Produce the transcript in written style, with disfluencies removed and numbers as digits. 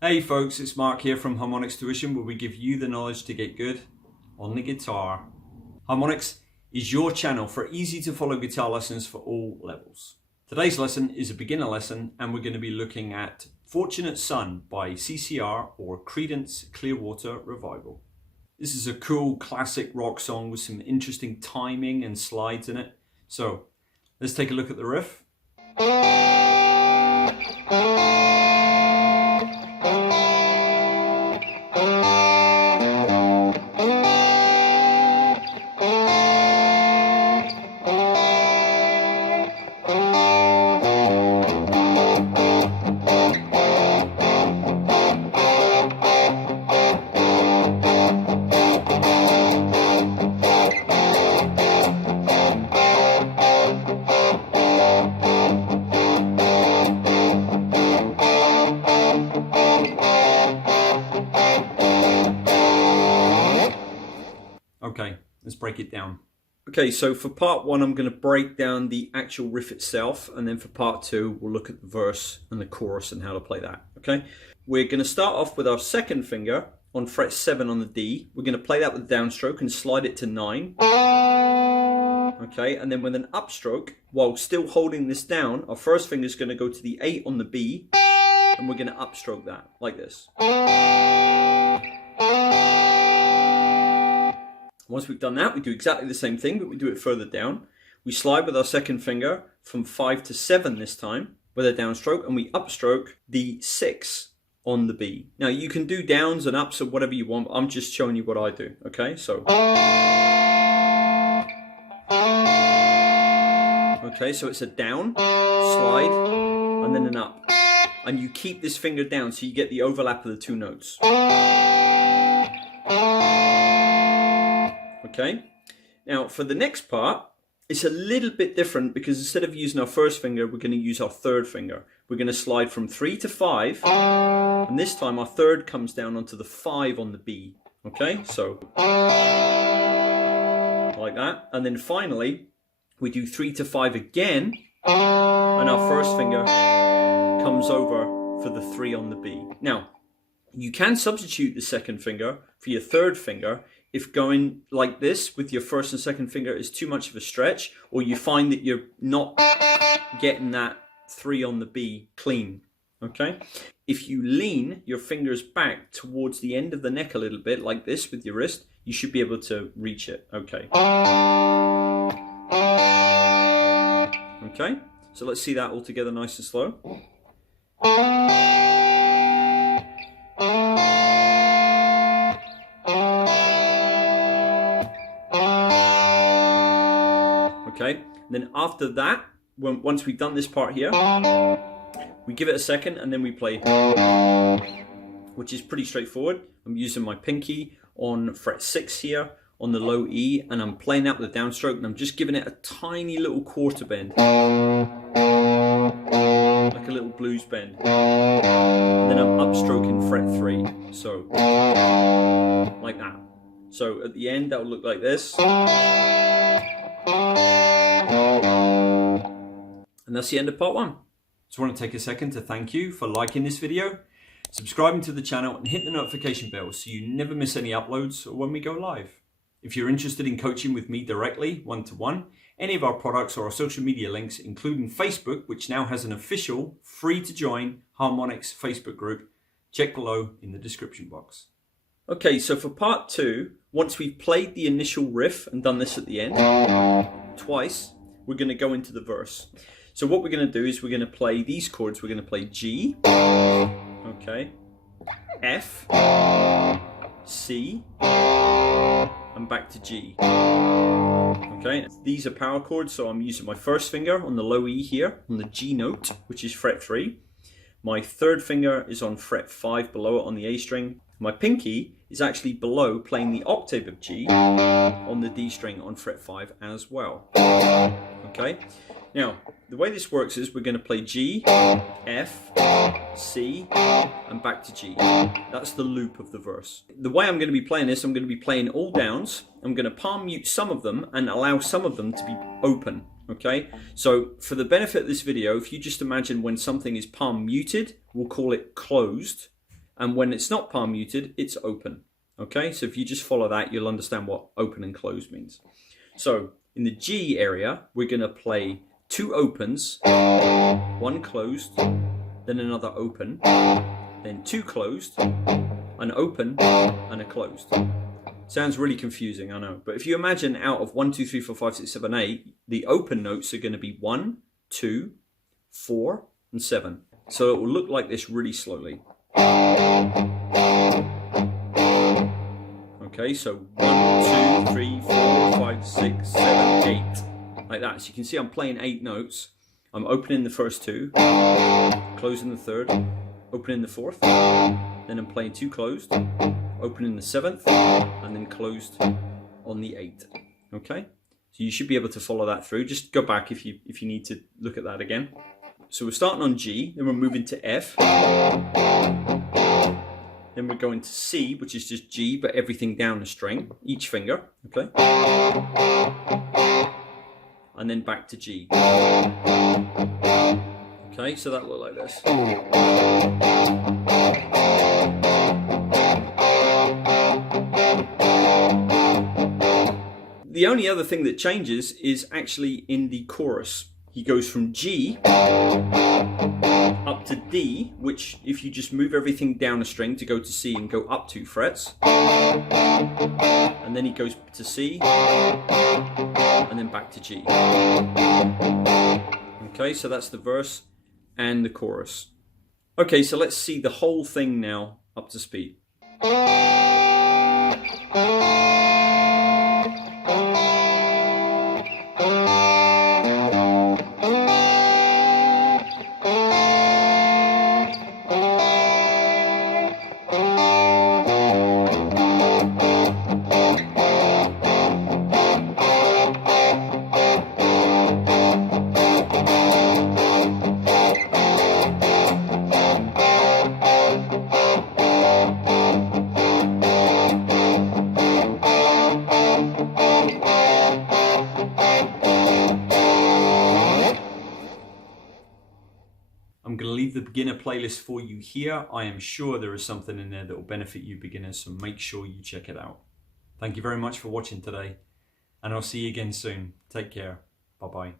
Hey folks, it's Mark here from Harmonix Tuition, where we give you the knowledge to get good on the guitar. Harmonix is your channel for easy to follow guitar lessons for all levels. Today's lesson is a beginner lesson, and we're going to be looking at Fortunate Son by CCR, or Creedence Clearwater Revival. This is a cool classic rock song with some interesting timing and slides in it. So let's take a look at the riff. Okay, let's break it down. Okay, so for part one, I'm going to break down the actual riff itself, and then for part two, we'll look at the verse and the chorus and how to play that. Okay, we're going to start off with our second finger on fret 7 on the D. We're going to play that with downstroke and slide it to 9. Okay, and then with an upstroke, while still holding this down, our first finger is going to go to the 8 on the B, and we're going to upstroke that like this. Once we've done that, we do exactly the same thing, but we do it further down. We slide with our second finger from 5 to 7 this time with a downstroke, and we upstroke the 6 on the B. Now you can do downs and ups or whatever you want, but I'm just showing you what I do. Okay, so it's a down, slide, and then an up. And you keep this finger down so you get the overlap of the two notes. Okay, now for the next part, it's a little bit different because instead of using our first finger, we're going to use our third finger. We're going to slide from 3 to 5, and this time our third comes down onto the 5 on the B. Okay, so like that, and then finally we do 3 to 5 again, and our first finger comes over for the 3 on the B. Now, you can substitute the second finger for your third finger if going like this with your first and second finger is too much of a stretch, or you find that you're not getting that 3 on the B clean. Okay, if you lean your fingers back towards the end of the neck a little bit like this with your wrist, you should be able to reach it. Okay, so let's see that all together nice and slow. Okay, then after that, once we've done this part here, we give it a second and then we play, which is pretty straightforward. I'm using my pinky on fret 6 here on the low E, and I'm playing out with the downstroke, and I'm just giving it a tiny little quarter bend, like a little blues bend. And then I'm upstroking fret 3, so like that. So at the end, that will look like this. And that's the end of part one. Just want to take a second to thank you for liking this video, subscribing to the channel, and hit the notification bell so you never miss any uploads or when we go live. If you're interested in coaching with me directly, one-to-one, any of our products or our social media links, including Facebook, which now has an official free-to-join Harmonix Facebook group, check below in the description box. Okay, so for part two, once we've played the initial riff and done this at the end twice, we're going to go into the verse. So what we're going to do is we're going to play these chords. We're going to play G, okay, F, C, and back to G. Okay, these are power chords, so I'm using my first finger on the low E here on the G note, which is fret 3. My third finger is on fret 5 below it on the A string. My pinky is actually below, playing the octave of G on the D string on fret 5 as well. Okay, now the way this works is we're going to play G, F, C, and back to G. That's the loop of the verse. The way I'm going to be playing this, I'm going to be playing all downs. I'm going to palm mute some of them and allow some of them to be open. Okay, so for the benefit of this video, if you just imagine when something is palm muted, we'll call it closed. And when it's not palm muted, it's open. Okay, so if you just follow that, you'll understand what open and closed means. So in the G area, we're going to play 2 opens, 1 closed, then another open, then 2 closed, an open, and a closed. Sounds really confusing, I know. But if you imagine out of 1, 2, 3, 4, 5, 6, 7, 8, the open notes are going to be 1, 2, 4, and 7. So it will look like this really slowly. Okay, so 1, 2, 3, 4, 5, 6, 7, 8. Like that. So you can see I'm playing 8 notes. I'm opening the first 2, closing the third, opening the fourth, then I'm playing 2 closed, opening the 7th, and then closed on the 8th. Okay, so you should be able to follow that through. Just go back if you need to look at that again. So we're starting on G, then we're moving to F, then we're going to C, which is just G, but everything down the string, each finger. Okay, and then back to G. Okay, so that look like this. The only other thing that changes is actually in the chorus. He goes from G up to D, which if you just move everything down a string to go to C and go up 2 frets, and then he goes to C, and then back to G. Okay, so that's the verse and the chorus. Okay, so let's see the whole thing now up to speed. I'm going to leave the beginner playlist for you here. I am sure there is something in there that will benefit you beginners, so make sure you check it out. Thank you very much for watching today, and I'll see you again soon. Take care. Bye-bye.